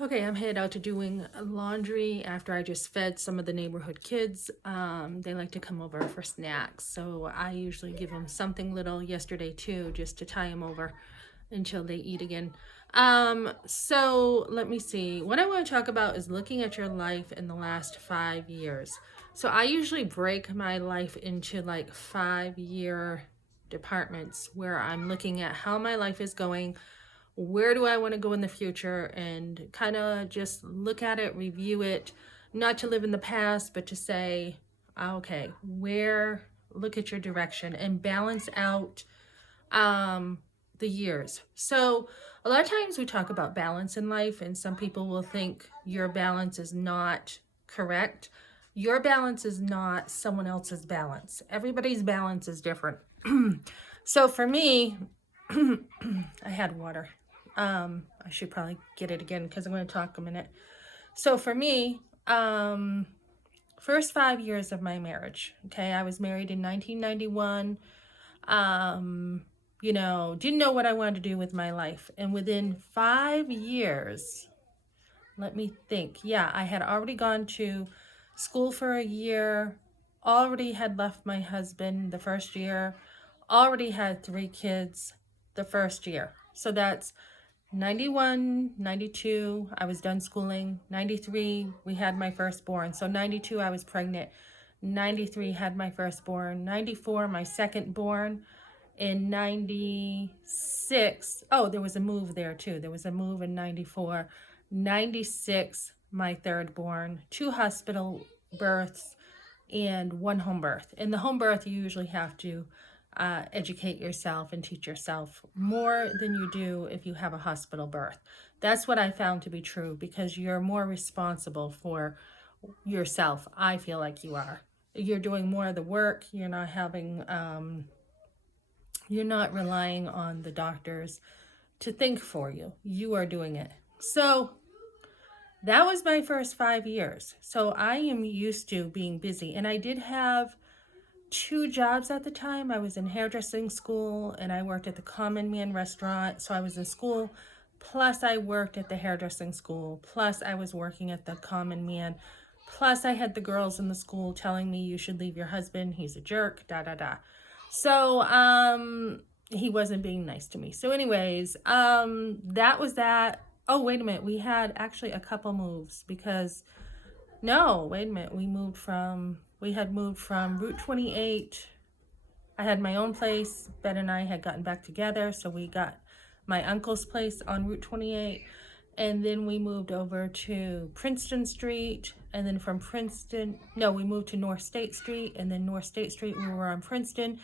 Okay, I'm headed out to doing laundry after I just fed some of the neighborhood kids. They like to come over for snacks, so I usually give them something little yesterday too, just to tie them over until they eat again. So let me see. What I want to talk about is looking at your life in the last 5 years. So I usually break my life into like 5 year departments where I'm looking at how my life is going, where do I want to go in the future, and kind of just look at it, review it, not to live in the past, but to say, okay, look at your direction and balance out the years. So a lot of times we talk about balance in life, and some people will think your balance is not correct. Your balance is not someone else's balance. Everybody's balance is different. So for me, I had water. I should probably get it again because I'm going to talk a minute. So for me, first 5 years of my marriage, okay, I was married in 1991. Didn't know what I wanted to do with my life. And within 5 years, let me think. Yeah, I had already gone to school for a year, already had left my husband the first year, already had 3 kids the first year. So that's 91, 92, I was done schooling. 93, we had my firstborn. So 92, I was pregnant. 93, had my firstborn. 94, my secondborn. In 96, oh, there was a move there too. There was a move in 94. 96, my thirdborn. 2 hospital births and 1 home birth. In the home birth, you usually have to educate yourself and teach yourself more than you do if you have a hospital birth. That's what I found to be true, because you're more responsible for yourself. I feel like you are. You're doing more of the work. You're not relying on the doctors to think for you. You are doing it. So that was my first 5 years. So I am used to being busy. And I did have 2 jobs at the time. I was in hairdressing school and I worked at the Common Man restaurant. So I was in school, plus I worked at the hairdressing school, plus I was working at the Common Man, plus I had the girls in the school telling me you should leave your husband, he's a jerk, da da da. So he wasn't being nice to me. So anyways, that was that. Oh, wait a minute. We had actually a couple moves because no, wait a minute. We had moved from Route 28. I had my own place. Ben and I had gotten back together, so we got my uncle's place on Route 28. And then we moved over to Princeton Street. And then from Princeton, no, we moved to North State Street. And then North State Street, we were on Princeton.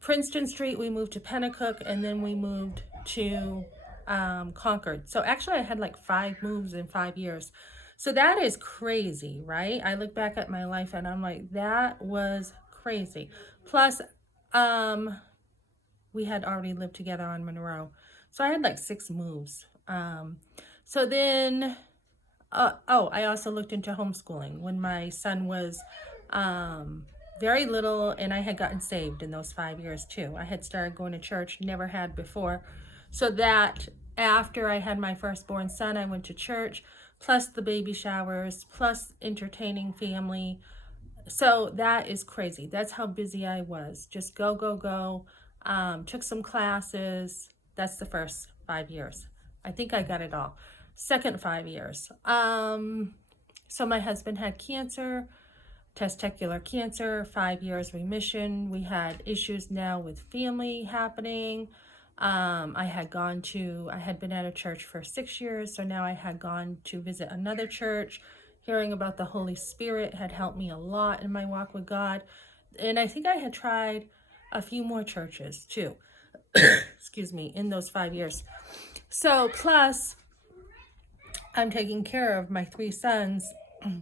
Princeton Street, we moved to Pennacook. And then we moved to Concord. So actually, I had like 5 moves in 5 years. So that is crazy, right? I look back at my life and I'm like, that was crazy. Plus, we had already lived together on Monroe. So I had like 6 moves. So then, I also looked into homeschooling when my son was very little, and I had gotten saved in those 5 years too. I had started going to church, never had before. So that after I had my firstborn son, I went to church, plus the baby showers, plus entertaining family. So that is crazy. That's how busy I was. Just go, go, go. Took some classes. That's the first 5 years. I think I got it all. Second 5 years. So my husband had cancer, testicular cancer, 5 years remission. We had issues now with family happening. I had been at a church for 6 years, so now I had gone to visit another church. Hearing about the Holy Spirit had helped me a lot in my walk with God. And I think I had tried a few more churches too, excuse me, in those 5 years. So plus, I'm taking care of my 3 sons,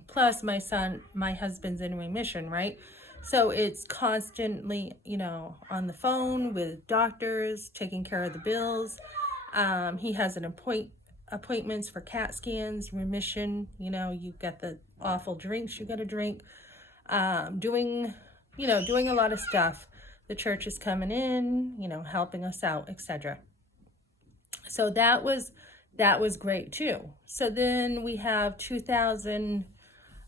plus my husband's in remission, right? So it's constantly, on the phone with doctors, taking care of the bills. He has appointments for CAT scans, remission. You got the awful drinks you got to drink. Doing a lot of stuff. The church is coming in, helping us out, etc. So that was That was great too. So then we have 2000,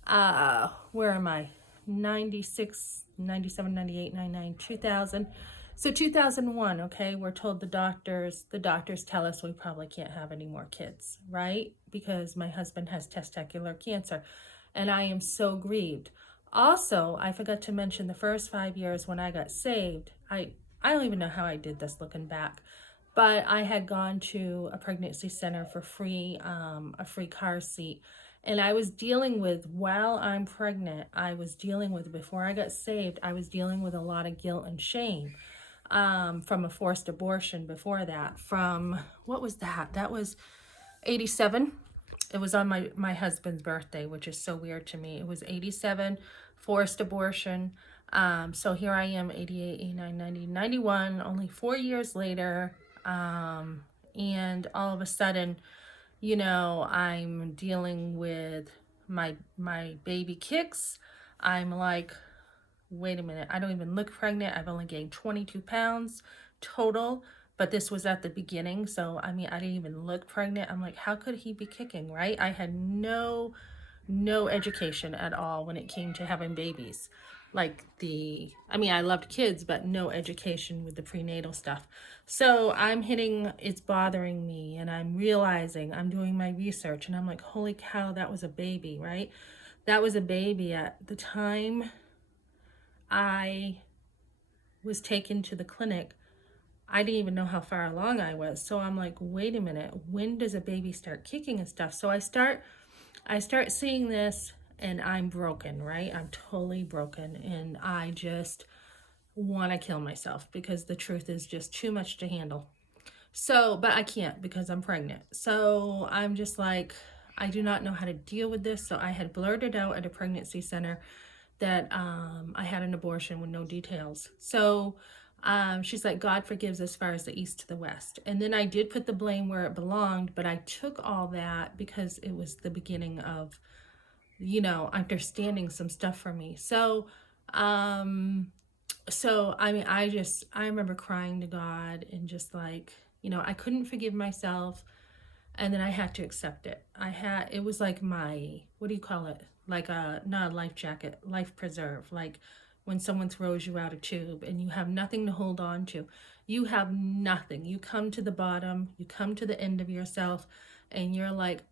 where am I? 96, 97, 98, 99, 2000. So 2001, okay, we're told the doctors tell us we probably can't have any more kids, right? Because my husband has testicular cancer and I am so grieved. Also, I forgot to mention the first 5 years when I got saved. I don't even know how I did this looking back, but I had gone to a pregnancy center for free, a free car seat. And I was dealing with, while I'm pregnant, before I got saved, I was dealing with a lot of guilt and shame, from a forced abortion before that. From, what was that? That was 87. It was on my husband's birthday, which is so weird to me. It was 87, forced abortion. So here I am, 88, 89, 90, 91, only 4 years later. And all of a sudden, I'm dealing with my baby kicks. I'm like, wait a minute, I don't even look pregnant. I've only gained 22 pounds total, but this was at the beginning. So, I mean, I didn't even look pregnant. I'm like, how could he be kicking, right? I had no education at all when it came to having babies. I loved kids, but no education with the prenatal stuff. So it's bothering me, and I'm realizing, I'm doing my research, and I'm like, holy cow, that was a baby, right? That was a baby at the time I was taken to the clinic. I didn't even know how far along I was. So I'm like, wait a minute, when does a baby start kicking and stuff? So I start seeing this, and I'm broken, right? I'm totally broken, and I just want to kill myself because the truth is just too much to handle. So, but I can't because I'm pregnant. So I'm just like, I do not know how to deal with this. So I had blurted out at a pregnancy center that I had an abortion with no details. So she's like, God forgives as far as the east to the west. And then I did put the blame where it belonged, but I took all that because it was the beginning of, understanding some stuff for me. I remember crying to God and just like, I couldn't forgive myself, and then I had to accept it. It was like my, what do you call it? Like not a life jacket, life preserve. Like when someone throws you out a tube and you have nothing to hold on to. You have nothing. You come to the bottom, you come to the end of yourself, and you're like,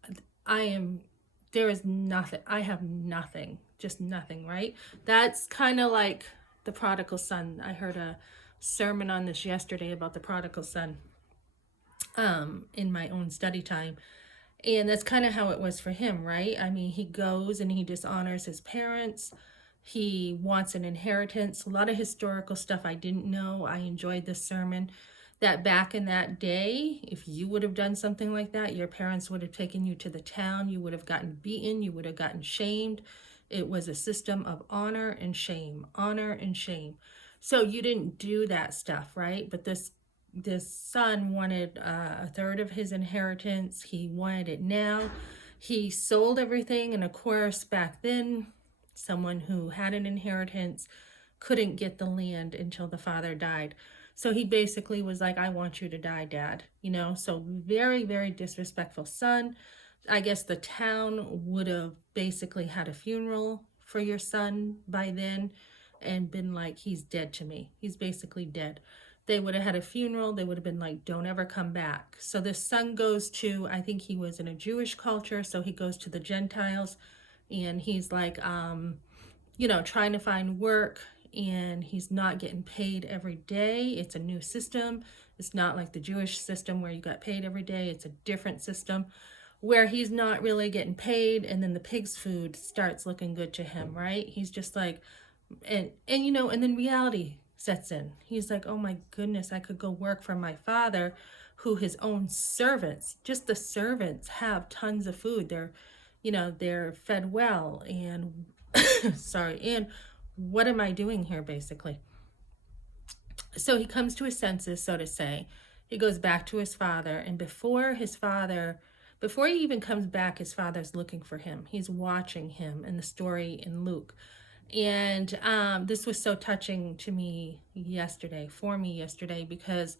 there is nothing. I have nothing, just nothing, right? That's kind of like the prodigal son. I heard a sermon on this yesterday about the prodigal son, in my own study time. And that's kind of how it was for him, right? I mean, he goes and he dishonors his parents. He wants an inheritance. A lot of historical stuff I didn't know. I enjoyed this sermon. That back in that day, if you would have done something like that, your parents would have taken you to the town. You would have gotten beaten. You would have gotten shamed. It was a system of honor and shame, honor and shame. So you didn't do that stuff, right? But this son wanted a third of his inheritance. He wanted it now. He sold everything, and of course, back then, someone who had an inheritance couldn't get the land until the father died. So he basically was like, I want you to die, Dad. So very, very disrespectful son. I guess the town would have basically had a funeral for your son by then and been like, he's dead to me. He's basically dead. They would have had a funeral. They would have been like, don't ever come back. So this son goes to, I think he was in a Jewish culture, so he goes to the Gentiles, and he's like, trying to find work, and he's not getting paid every day. It's a new system. It's not like the Jewish system where you got paid every day. It's a different system where he's not really getting paid, and then the pig's food starts looking good to him, right? He's just like, and then reality sets in. He's like, oh my goodness, I could go work for my father, who his own servants, just the servants, have tons of food. They're fed well, and sorry, and what am I doing here, basically? So he comes to his senses, so to say. He goes back to his father, and before he even comes back, his father's looking for him. He's watching him in the story in Luke. And this was so touching to me yesterday, because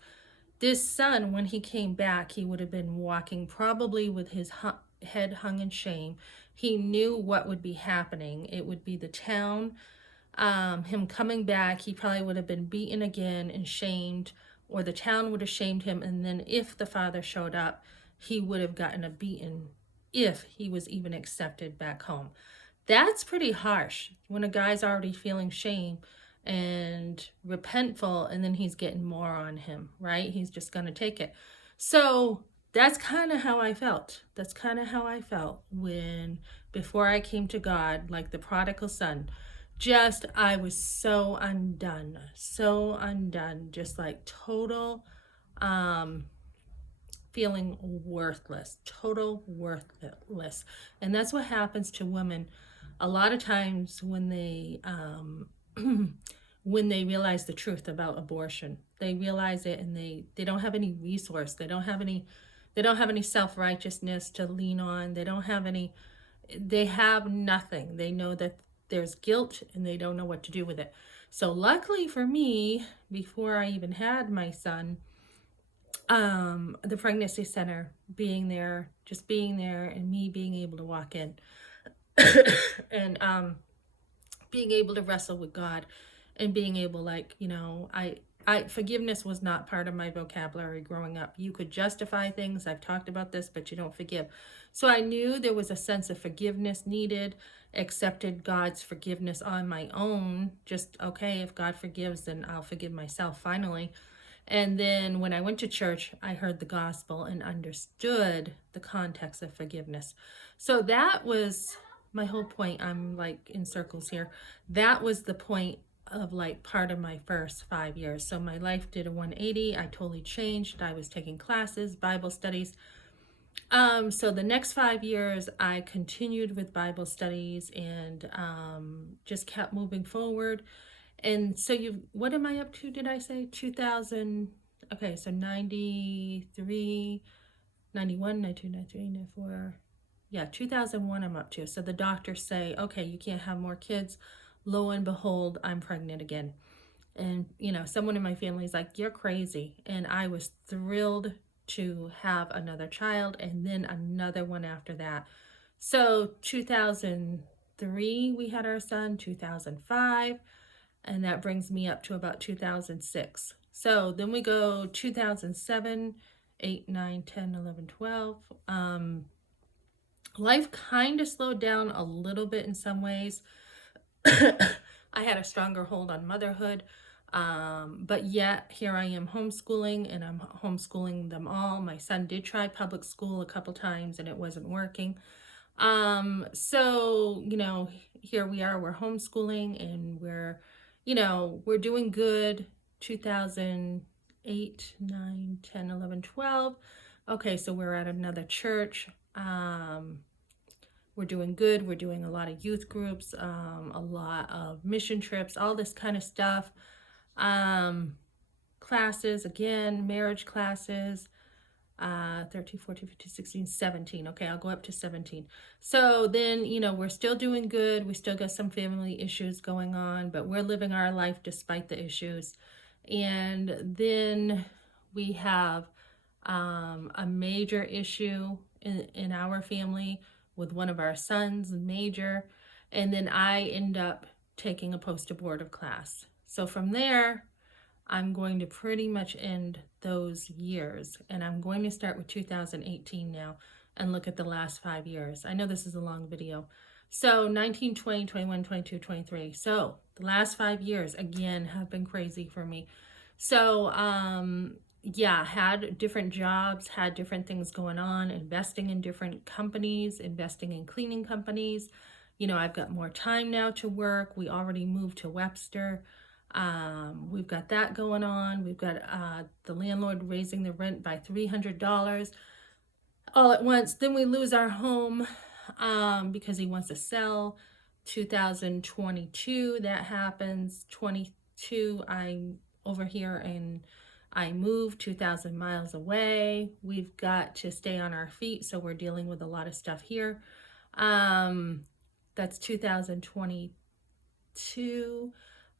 This son, when he came back, he would have been walking probably with his head hung in shame. He knew what would be happening. It would be the town, him coming back. He probably would have been beaten again and shamed, or the town would have shamed him. And then if the father showed up, he would have gotten a beating if he was even accepted back home. That's pretty harsh when a guy's already feeling shame and repentful, and then he's getting more on him, right? He's just going to take it. So that's kind of how I felt. That's kind of how I felt when, before I came to God, like the prodigal son. Just, I was so undone, just like total, feeling worthless, total worthless. And that's what happens to women a lot of times when they, when they realize the truth about abortion. They realize it, and they don't have any resource. They don't have any self-righteousness to lean on. They have nothing. They know that there's guilt, and they don't know what to do with it. So luckily for me, before I even had my son, the pregnancy center being there, just being there, and me being able to walk in and being able to wrestle with God, and being able, like, I forgiveness was not part of my vocabulary growing up. You could justify things. I've talked about this, but you don't forgive. So I knew there was a sense of forgiveness needed, accepted God's forgiveness on my own. Just, okay, if God forgives, then I'll forgive myself finally. And then when I went to church, I heard the gospel and understood the context of forgiveness. So that was my whole point. I'm like in circles here. That was the point of like part of my first 5 years. So my life did a 180. I totally changed. I was taking classes, Bible studies. So the next 5 years, I continued with Bible studies and just kept moving forward. And so what am I up to? Did I say 2000? Okay, so 93, 91, 92, 93, 94. Yeah, 2001 I'm up to. So the doctors say, okay, you can't have more kids. Lo and behold, I'm pregnant again. And, someone in my family is like, you're crazy. And I was thrilled to have another child, and then another one after that. So 2003, we had our son, 2005, and that brings me up to about 2006. So then we go 2007, 8, 9, 10, 11, 12. Life kind of slowed down a little bit in some ways. I had a stronger hold on motherhood. But yet here I am homeschooling, and I'm homeschooling them all. My son did try public school a couple times, and it wasn't working. So, here we are, we're homeschooling, and we're doing good. 2008, 9, 10, 11, 12. Okay, so we're at another church. We're doing good. We're doing a lot of youth groups, a lot of mission trips, all this kind of stuff. Classes, again, marriage classes, 13, 14, 15, 16, 17. Okay, I'll go up to 17. So then, we're still doing good. We still got some family issues going on, but we're living our life despite the issues. And then we have a major issue in our family with one of our sons, major. And then I end up taking a post-abortive class. So from there, I'm going to pretty much end those years, and I'm going to start with 2018 now and look at the last 5 years. I know this is a long video. So 19, 20, 21, 22, 23. So the last 5 years, again, have been crazy for me. So, yeah, had different jobs, had different things going on, investing in different companies, investing in cleaning companies. I've got more time now to work. We already moved to Webster. We've got that going on. We've got the landlord raising the rent by $300 all at once. Then we lose our home because he wants to sell. 2022, that happens. 22, I'm over here and I moved 2,000 miles away. We've got to stay on our feet, so we're dealing with a lot of stuff here. That's 2022.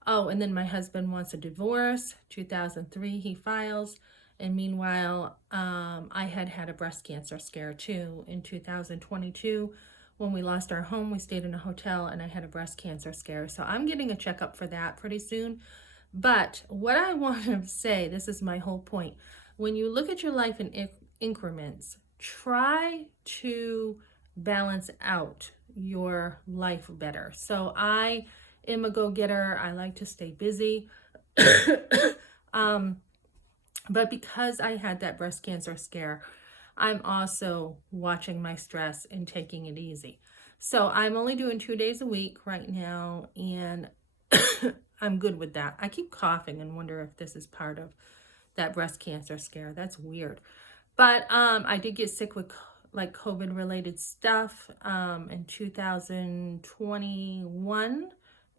Oh, and then my husband wants a divorce. 2003 he files, And meanwhile, I had had a breast cancer scare too in 2022. When we lost our home, we stayed in a hotel and I had a breast cancer scare. So I'm getting a checkup for that pretty soon. But what I want to say, this is my whole point. When you look at your life in increments, try to balance out your life better. So I am a go-getter. I like to stay busy. But because I had that breast cancer scare, I'm also watching my stress and taking it easy. So I'm only doing 2 days a week right now, and I'm good with that. I keep coughing and wonder if this is part of that breast cancer scare. That's weird. But I did get sick with like COVID related stuff in 2021,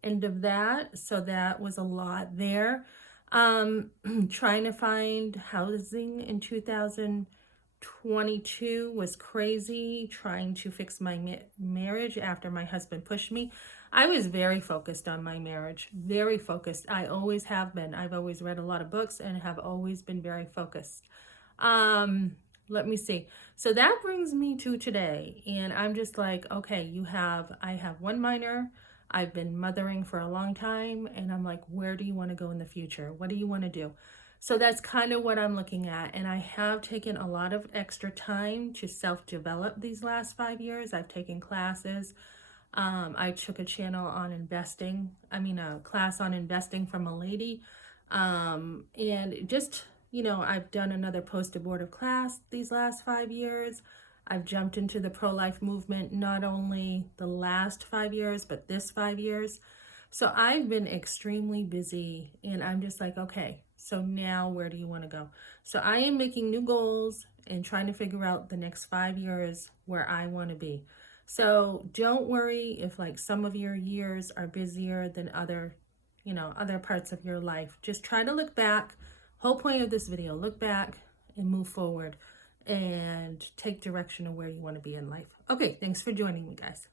end of that. So that was a lot there. Trying to find housing in 2022 was crazy. Trying to fix my marriage after my husband pushed me. I was very focused on my marriage, very focused. I always have been. I've always read a lot of books and have always been very focused. Let me see. So that brings me to today, and I'm just like, okay, I have one minor. I've been mothering for a long time, and I'm like, where do you want to go in the future? What do you want to do? So that's kind of what I'm looking at. And I have taken a lot of extra time to self-develop these last 5 years. I've taken classes. I took a channel on investing, a class on investing from a lady. And just, I've done another post-abortive class these last 5 years. I've jumped into the pro-life movement, not only the last 5 years, but this 5 years. So I've been extremely busy, and I'm just like, okay, so now where do you want to go? So I am making new goals and trying to figure out the next 5 years where I want to be. So don't worry if like some of your years are busier than other parts of your life. Just try to look back. Whole point of this video, look back and move forward and take direction of where you want to be in life. Okay, thanks for joining me, guys.